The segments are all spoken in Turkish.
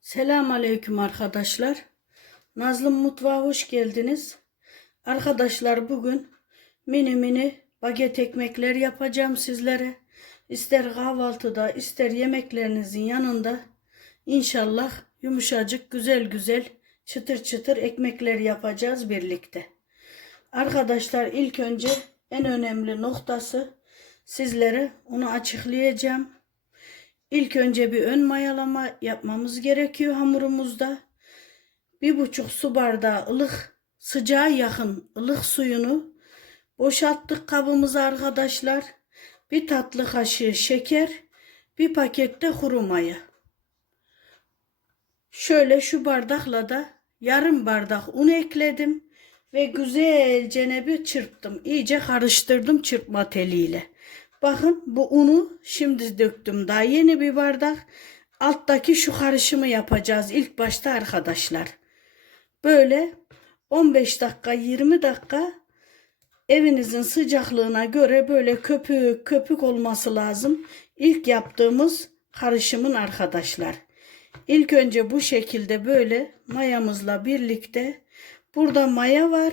Selam aleyküm arkadaşlar. Nazlım Mutfağa hoş geldiniz. Arkadaşlar bugün mini mini baget ekmekler yapacağım sizlere. İster kahvaltıda ister yemeklerinizin yanında inşallah yumuşacık güzel güzel çıtır çıtır ekmekler yapacağız birlikte. Arkadaşlar ilk önce en önemli noktası sizlere onu açıklayacağım. İlk önce bir ön mayalama yapmamız gerekiyor hamurumuzda. Bir buçuk su bardağı ılık, sıcağa yakın ılık suyunu boşalttık kabımıza arkadaşlar. Bir tatlı kaşığı şeker, bir pakette kuru maya. Şöyle şu bardakla da yarım bardak un ekledim ve güzelce bir çırptım. İyice karıştırdım çırpma teliyle. Bakın bu unu şimdi döktüm. Daha yeni bir bardak. Alttaki şu karışımı yapacağız ilk başta arkadaşlar. Böyle 15 dakika 20 dakika evinizin sıcaklığına göre böyle köpük köpük olması lazım. İlk yaptığımız karışımın arkadaşlar. İlk önce bu şekilde böyle mayamızla birlikte burada maya var.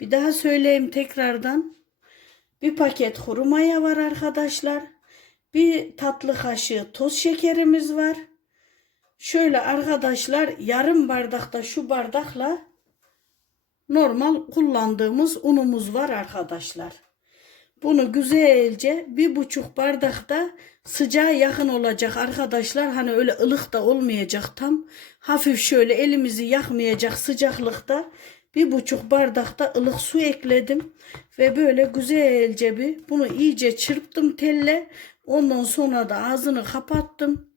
Bir daha söyleyeyim tekrardan. Bir paket kuru maya var arkadaşlar. Bir tatlı kaşığı toz şekerimiz var. Şöyle arkadaşlar yarım bardakta şu bardakla normal kullandığımız unumuz var arkadaşlar. Bunu güzelce bir buçuk bardakta sıcağa yakın olacak arkadaşlar. Hani öyle ılık da olmayacak tam. Hafif şöyle elimizi yakmayacak sıcaklıkta bir buçuk bardakta ılık su ekledim. Ve böyle güzelce bir bunu iyice çırptım telle. Ondan sonra da ağzını kapattım.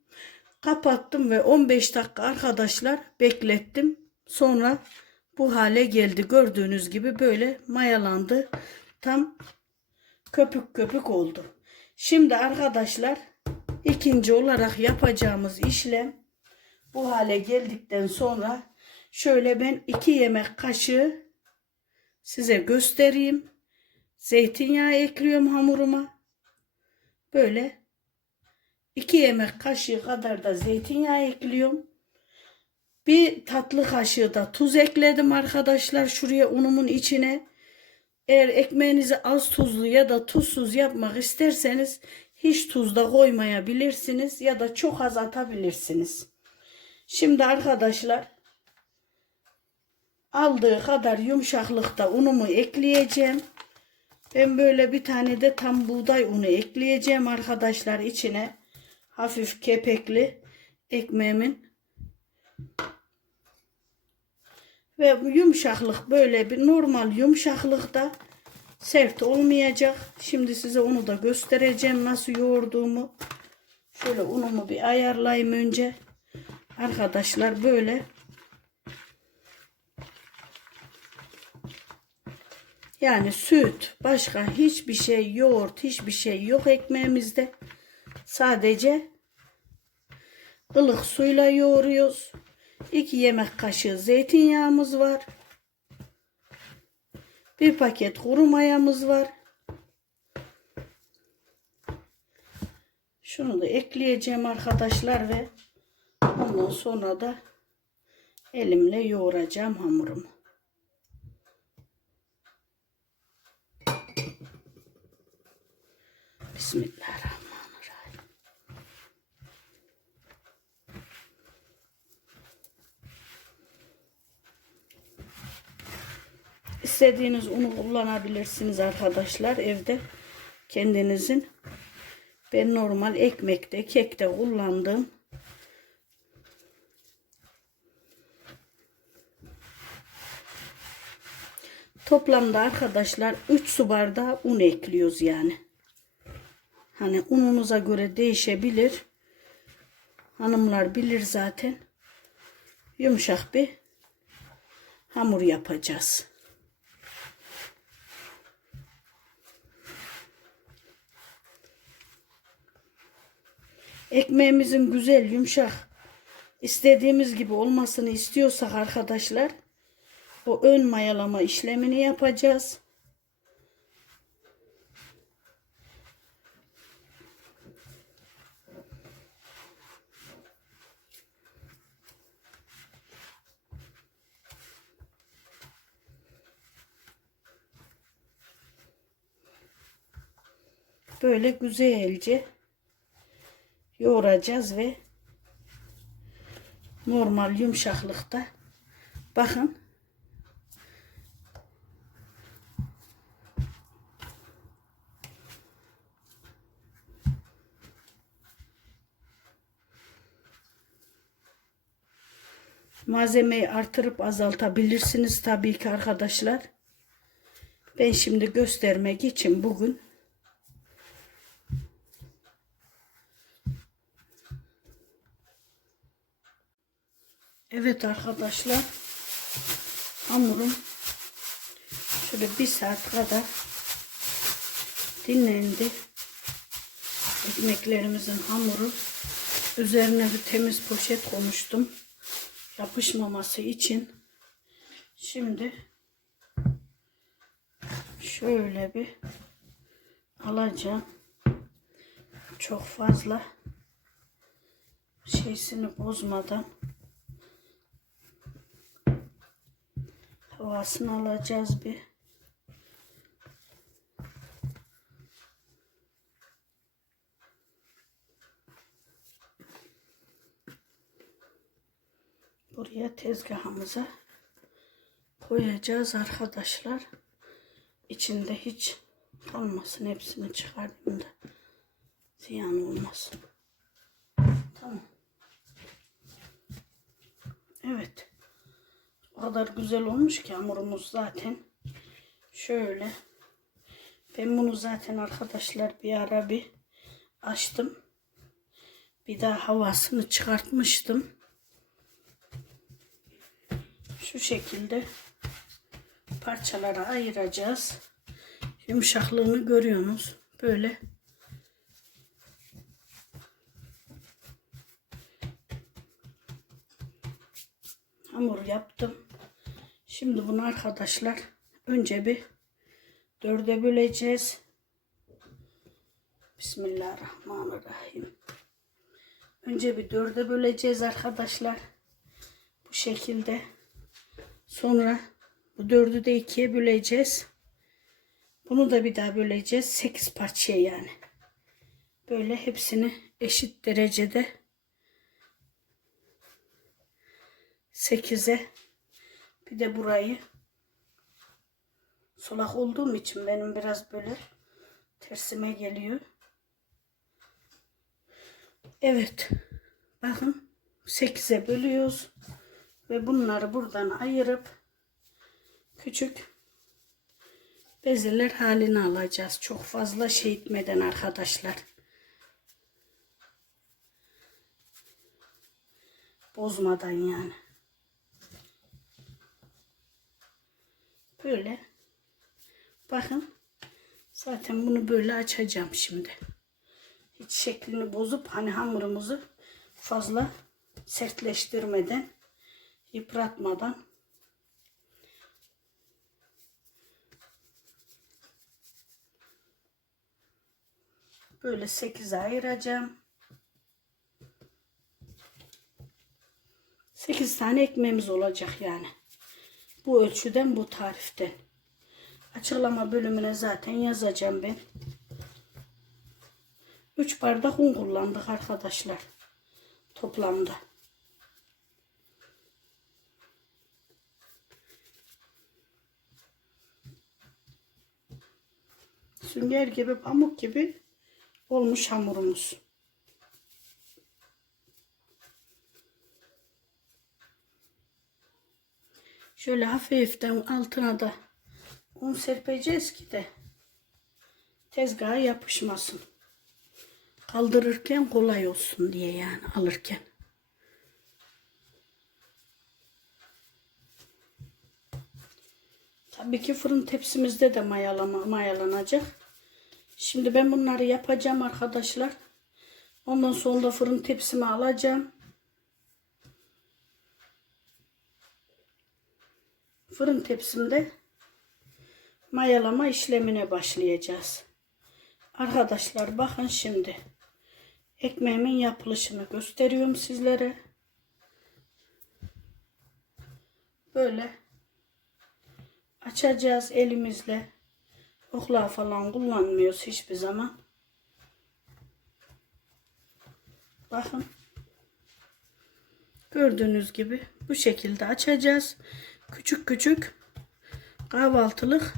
Kapattım ve 15 dakika arkadaşlar beklettim. Sonra bu hale geldi. Gördüğünüz gibi böyle mayalandı. Tam köpük köpük oldu. Şimdi arkadaşlar ikinci olarak yapacağımız işlem bu hale geldikten sonra şöyle ben iki yemek kaşığı size göstereyim. Zeytinyağı ekliyorum hamuruma. Böyle iki yemek kaşığı kadar da zeytinyağı ekliyorum. Bir tatlı kaşığı da tuz ekledim arkadaşlar şuraya unumun içine. Eğer ekmeğinizi az tuzlu ya da tuzsuz yapmak isterseniz hiç tuz da koymayabilirsiniz ya da çok az atabilirsiniz. Şimdi arkadaşlar aldığı kadar yumuşaklıkta unumu ekleyeceğim. Ben böyle bir tane de tam buğday unu ekleyeceğim arkadaşlar içine. Hafif kepekli ekmeğimin. Ve yumuşaklık böyle bir normal yumuşaklıkta sert olmayacak. Şimdi size onu da göstereceğim nasıl yoğurduğumu. Şöyle unumu bir ayarlayayım önce. Arkadaşlar böyle Yani süt, başka hiçbir şey, yoğurt, hiçbir şey yok ekmeğimizde. Sadece ılık suyla yoğuruyoruz. 2 yemek kaşığı zeytinyağımız var. Bir paket kuru mayamız var. Şunu da ekleyeceğim arkadaşlar ve ondan sonra da elimle yoğuracağım hamurumu. Bismillahirrahmanirrahim. İstediğiniz unu kullanabilirsiniz arkadaşlar evde kendinizin. Ben normal ekmekte, kekte kullandığım Toplamda arkadaşlar 3 su bardağı un ekliyoruz yani. Hani ununuza göre değişebilir. Hanımlar bilir zaten. Yumuşak bir hamur yapacağız. Ekmeğimizin güzel, yumuşak, istediğimiz gibi olmasını istiyorsak arkadaşlar o ön mayalama işlemini yapacağız. Böyle güzelce yoğuracağız ve normal yumuşaklıkta bakın Malzemeyi artırıp azaltabilirsiniz tabii ki arkadaşlar. Ben şimdi göstermek için bugün Evet arkadaşlar. Hamurum. Şöyle bir saat kadar dinlendi. Ekmeklerimizin hamuru. Üzerine bir temiz poşet koymuştum. Yapışmaması için. Şimdi şöyle bir alacağım. Çok fazla şeysini bozmadan havasını alacağız bir buraya tezgahımıza koyacağız arkadaşlar. İçinde hiç kalmasın. Hepsini çıkardım da ziyan olmasın. Tamam. Evet. Kadar güzel olmuş ki hamurumuz zaten. Şöyle. Ben bunu zaten arkadaşlar bir ara bir açtım. Bir daha havasını çıkartmıştım şu şekilde parçalara ayıracağız. Yumuşaklığını görüyorsunuz. Böyle hamur yaptım. Şimdi bunu arkadaşlar önce bir dörde böleceğiz. Bismillahirrahmanirrahim. Önce bir dörde böleceğiz arkadaşlar. Bu şekilde. Sonra bu dördü de ikiye böleceğiz. Bunu da bir daha böleceğiz. Sekiz parçaya yani. Böyle hepsini eşit derecede sekize bir de burayı solak olduğum için benim biraz böyle tersime geliyor. Evet. Bakın 8'e bölüyoruz. Ve bunları buradan ayırıp küçük bezeler haline alacağız. Çok fazla şey etmeden arkadaşlar. Bozmadan yani. Böyle. Bakın. Zaten bunu böyle açacağım şimdi. Hiç şeklini bozup hani hamurumuzu fazla sertleştirmeden yıpratmadan böyle 8'e ayıracağım. 8 tane ekmeğimiz olacak yani. Bu ölçüden bu tariften. Açıklama bölümüne zaten yazacağım ben. 3 bardak un kullandık arkadaşlar. Toplamda. Sünger gibi pamuk gibi olmuş hamurumuz. Şöyle hafiften altına da un serpeceğiz ki de tezgaha yapışmasın. Kaldırırken kolay olsun diye yani alırken. Tabii ki fırın tepsimizde de mayalama, mayalanacak. Şimdi ben bunları yapacağım arkadaşlar. Ondan sonra da fırın tepsimi alacağım. Fırın tepsimde mayalama işlemine başlayacağız. Arkadaşlar bakın şimdi ekmeğimin yapılışını gösteriyorum sizlere. Böyle açacağız elimizle. Okla falan kullanmıyoruz hiçbir zaman. Bakın. Gördüğünüz gibi bu şekilde açacağız. Küçük küçük kahvaltılık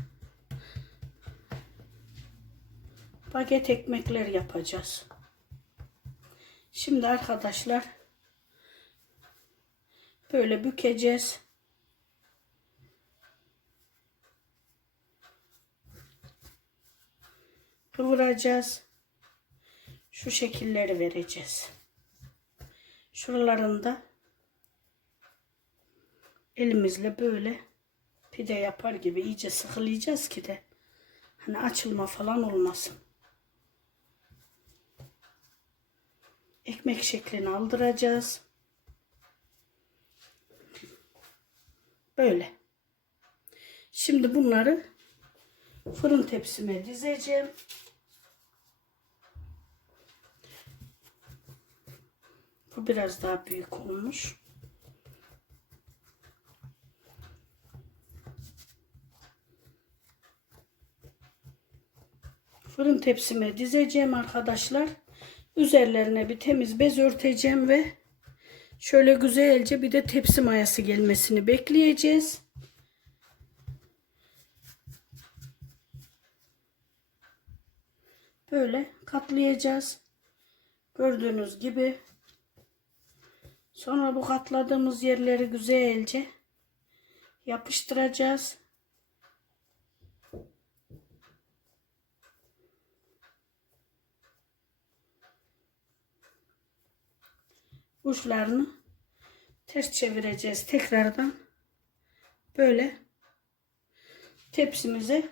baget ekmekler yapacağız. Şimdi arkadaşlar böyle bükeceğiz. Kıvıracağız. Şu şekilleri vereceğiz. Şuralarında elimizle böyle pide yapar gibi iyice sıkılayacağız ki de hani açılma falan olmasın. Ekmek şeklini aldıracağız. Böyle. Şimdi bunları fırın tepsime dizeceğim. Bu biraz daha büyük olmuş. Fırın tepsime dizeceğim arkadaşlar. Üzerlerine bir temiz bez örteceğim ve şöyle güzelce bir de tepsi mayası gelmesini bekleyeceğiz. Böyle katlayacağız. Gördüğünüz gibi. Sonra bu katladığımız yerleri güzelce yapıştıracağız. Uçlarını ters çevireceğiz tekrardan. Böyle tepsimize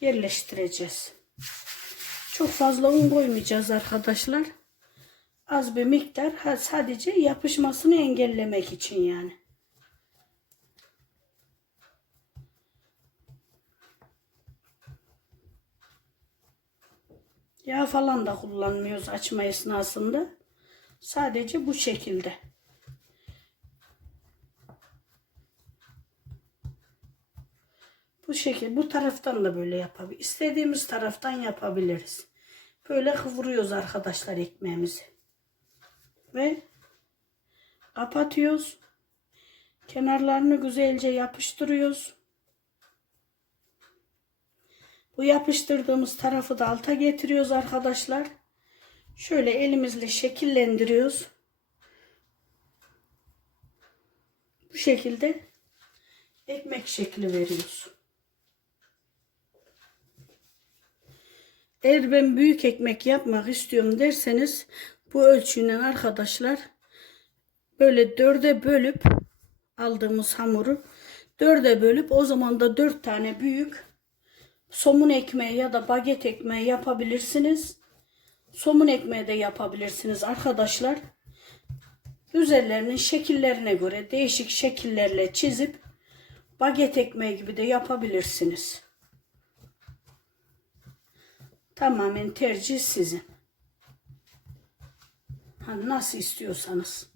yerleştireceğiz. Çok fazla un koymayacağız arkadaşlar. Az bir miktar sadece yapışmasını engellemek için yani. Yağ falan da kullanmıyoruz açma esnasında. Sadece bu şekilde. Bu şekil bu taraftan da böyle yapabiliriz. İstediğimiz taraftan yapabiliriz. Böyle kıvırıyoruz arkadaşlar ekmeğimizi. Ve kapatıyoruz. Kenarlarını güzelce yapıştırıyoruz. Bu yapıştırdığımız tarafı da alta getiriyoruz arkadaşlar. Şöyle elimizle şekillendiriyoruz. Bu şekilde ekmek şekli veriyoruz. Eğer ben büyük ekmek yapmak istiyorum derseniz bu ölçüyle arkadaşlar böyle dörde bölüp aldığımız hamuru dörde bölüp o zaman da dört tane büyük somun ekmeği ya da baget ekmeği yapabilirsiniz. Somun ekmeği de yapabilirsiniz arkadaşlar. Üzerlerinin şekillerine göre değişik şekillerle çizip baget ekmeği gibi de yapabilirsiniz. Tamamen tercih sizin. Hani nasıl istiyorsanız.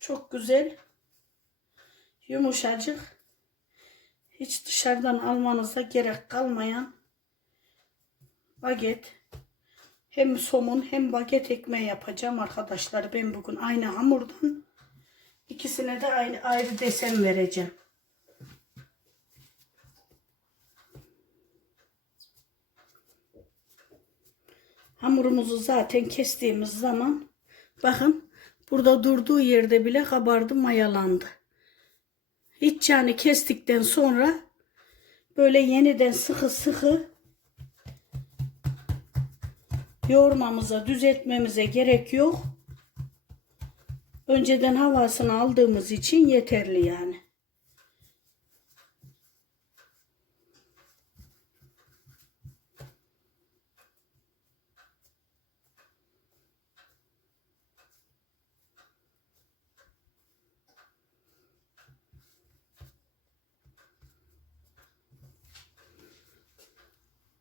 Çok güzel yumuşacık. Hiç dışarıdan almanıza gerek kalmayan baget. Hem somun hem baget ekmeği yapacağım arkadaşlar. Ben bugün aynı hamurdan ikisine de aynı ayrı desen vereceğim. Hamurumuzu zaten kestiğimiz zaman bakın burada durduğu yerde bile kabardı mayalandı hiç yani kestikten sonra böyle yeniden sıkı sıkı yoğurmamıza, düzeltmemize gerek yok. Önceden havasını aldığımız için yeterli yani.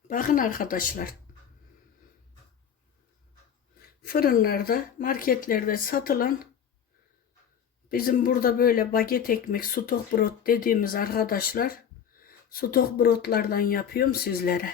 Bakın arkadaşlar. Fırınlarda, marketlerde satılan bizim burada böyle baget ekmek, stok brot dediğimiz arkadaşlar Stok brotlardan yapıyorum sizlere.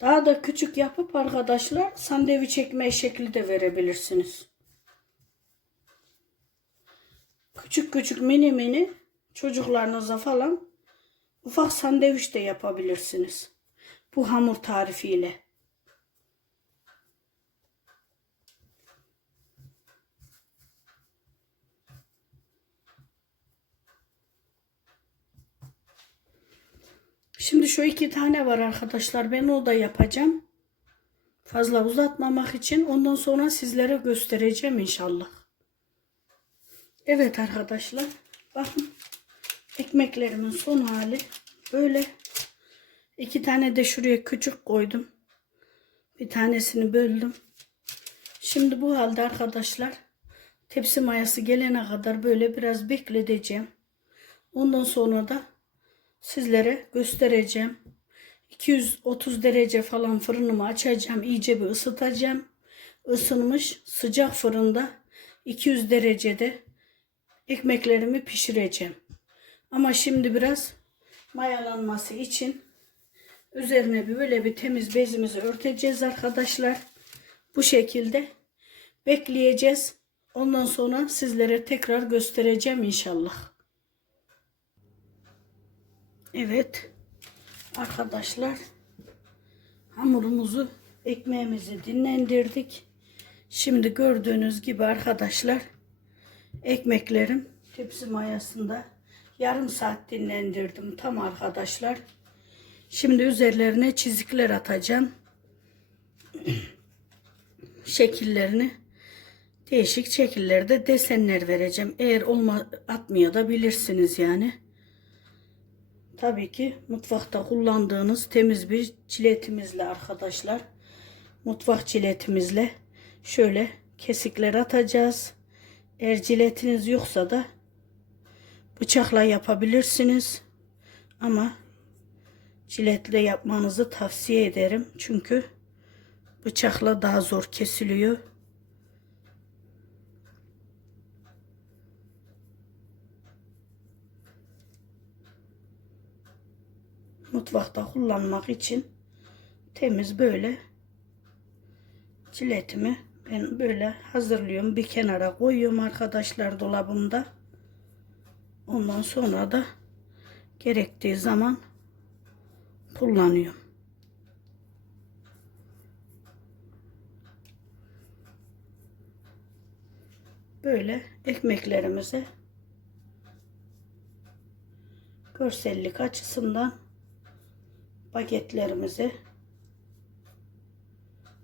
Daha da küçük yapıp arkadaşlar sandviç ekmeği şekli de verebilirsiniz. Küçük küçük mini mini çocuklarınıza falan ufak sandviç de yapabilirsiniz. Bu hamur tarifiyle. Şimdi şu iki tane var arkadaşlar. Ben o da yapacağım. Fazla uzatmamak için. Ondan sonra sizlere göstereceğim inşallah. Evet arkadaşlar. Bakın. Ekmeklerimin son hali. Böyle. iki tane de şuraya küçük koydum. Bir tanesini böldüm. Şimdi bu halde arkadaşlar. Tepsi mayası gelene kadar böyle biraz bekleteceğim. Ondan sonra da sizlere göstereceğim. 230 derece falan fırınımı açacağım. iyice bir ısıtacağım. Isınmış sıcak fırında 200 derecede ekmeklerimi pişireceğim. Ama şimdi biraz mayalanması için üzerine böyle bir temiz bezimizi örteceğiz arkadaşlar. Bu şekilde bekleyeceğiz. Ondan sonra sizlere tekrar göstereceğim inşallah. Evet. Arkadaşlar hamurumuzu ekmeğimizi dinlendirdik. Şimdi gördüğünüz gibi arkadaşlar ekmeklerim tepsi mayasında yarım saat dinlendirdim tam arkadaşlar. Şimdi üzerlerine çizikler atacağım. Şekillerini değişik şekillerde desenler vereceğim. Eğer olma atmaya da bilirsiniz yani. Tabii ki mutfakta kullandığınız temiz bir ciletimizle arkadaşlar. Mutfak ciletimizle şöyle kesikler atacağız. Eğer ciletiniz yoksa da bıçakla yapabilirsiniz. Ama ciletle yapmanızı tavsiye ederim. Çünkü bıçakla daha zor kesiliyor. Mutfakta kullanmak için temiz böyle ciletimi ben böyle hazırlıyorum. Bir kenara koyuyorum arkadaşlar dolabımda. Ondan sonra da gerektiği zaman kullanıyorum. Böyle ekmeklerimize görsellik açısından bagetlerimize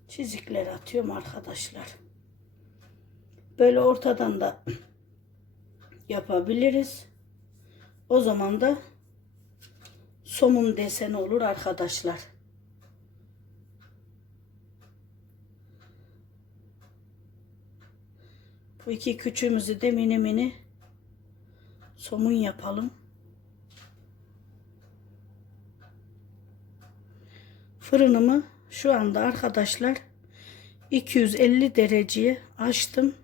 çizikler atıyorum arkadaşlar. Böyle ortadan da yapabiliriz. O zaman da somun deseni olur arkadaşlar. Bu iki küçüğümüzü de mini mini somun yapalım. Fırınımı şu anda arkadaşlar 250 dereceye açtım.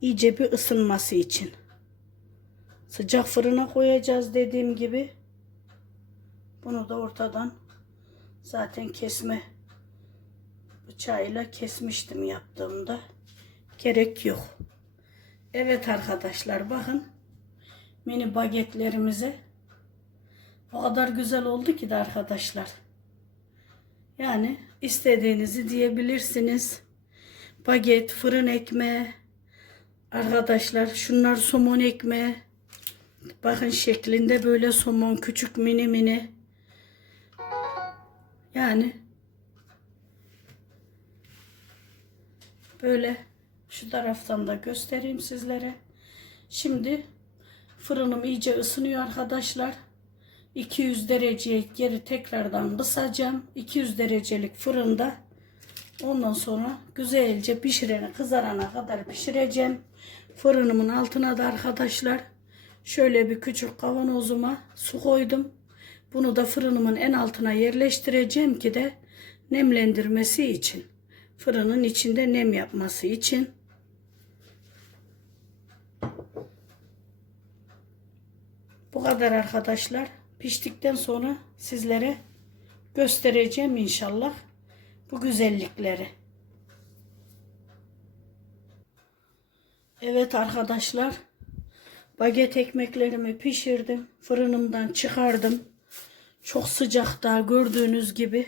İyice bir ısınması için. Sıcak fırına koyacağız dediğim gibi. Bunu da ortadan zaten kesme bıçağıyla kesmiştim yaptığımda. Gerek yok. Evet arkadaşlar bakın mini bagetlerimize o kadar güzel oldu ki de arkadaşlar. Yani istediğinizi diyebilirsiniz. Baget, fırın ekmeği. Arkadaşlar şunlar somon ekmeği. Bakın şeklinde böyle somon küçük mini mini. Yani böyle şu taraftan da göstereyim sizlere. Şimdi fırınım iyice ısınıyor arkadaşlar. 200 dereceye geri tekrardan kısacağım. 200 derecelik fırında. Ondan sonra güzelce pişirene kızarana kadar pişireceğim. Fırınımın altına da arkadaşlar Şöyle bir küçük kavanozuma su koydum. Bunu da fırınımın en altına yerleştireceğim ki de nemlendirmesi için. Fırının içinde nem yapması için. Bu kadar arkadaşlar. Piştikten sonra sizlere göstereceğim inşallah bu güzellikleri. Evet arkadaşlar. Baget ekmeklerimi pişirdim. Fırınımdan çıkardım. Çok sıcakta gördüğünüz gibi.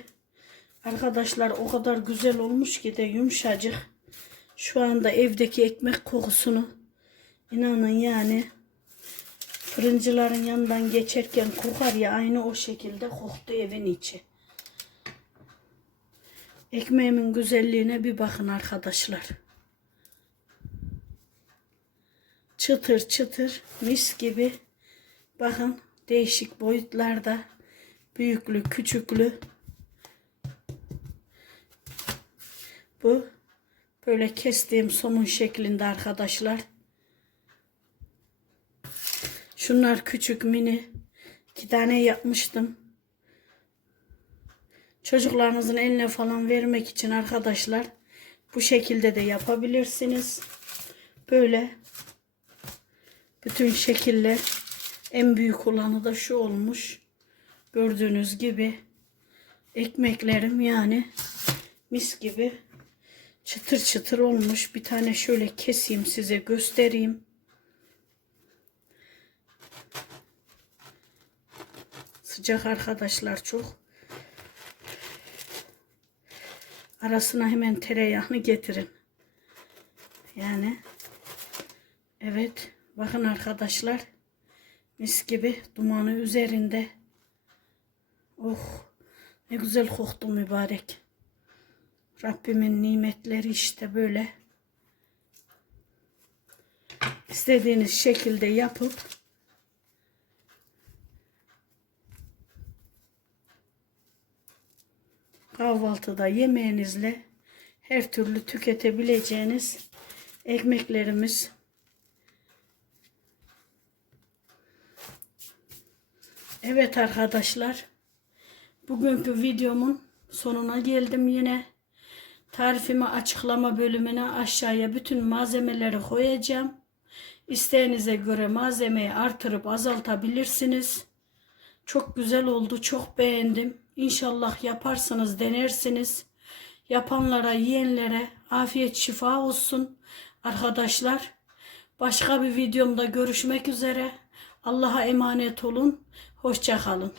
Arkadaşlar o kadar güzel olmuş ki de yumuşacık. Şu anda evdeki ekmek kokusunu inanın yani fırıncıların yanından geçerken kokar ya aynı o şekilde koktu evin içi. Ekmeğimin güzelliğine bir bakın arkadaşlar. Çıtır çıtır mis gibi. Bakın değişik boyutlarda. Büyüklü, küçüklü. Bu böyle kestiğim somun şeklinde arkadaşlar. Şunlar küçük mini. iki tane yapmıştım. Çocuklarınızın eline falan vermek için arkadaşlar bu şekilde de yapabilirsiniz. Böyle bütün şekiller en büyük olanı da şu olmuş. Gördüğünüz gibi ekmeklerim yani mis gibi çıtır çıtır olmuş. Bir tane şöyle keseyim size göstereyim. Sıcak arkadaşlar çok. Arasına hemen tereyağını getirin. Yani evet bakın arkadaşlar mis gibi dumanı üzerinde. Oh ne güzel koktu mübarek. Rabbimin nimetleri işte böyle. İstediğiniz şekilde yapıp kahvaltıda yemeğinizle her türlü tüketebileceğiniz ekmeklerimiz. Evet arkadaşlar. Bugünkü videomun sonuna geldim yine. Tarifimi açıklama bölümüne aşağıya bütün malzemeleri koyacağım. İsteğinize göre malzemeyi artırıp azaltabilirsiniz. Çok güzel oldu. Çok beğendim. İnşallah yaparsınız, denersiniz. Yapanlara, yiyenlere afiyet şifa olsun. Arkadaşlar, başka bir videomda görüşmek üzere. Allah'a emanet olun. Hoşça kalın.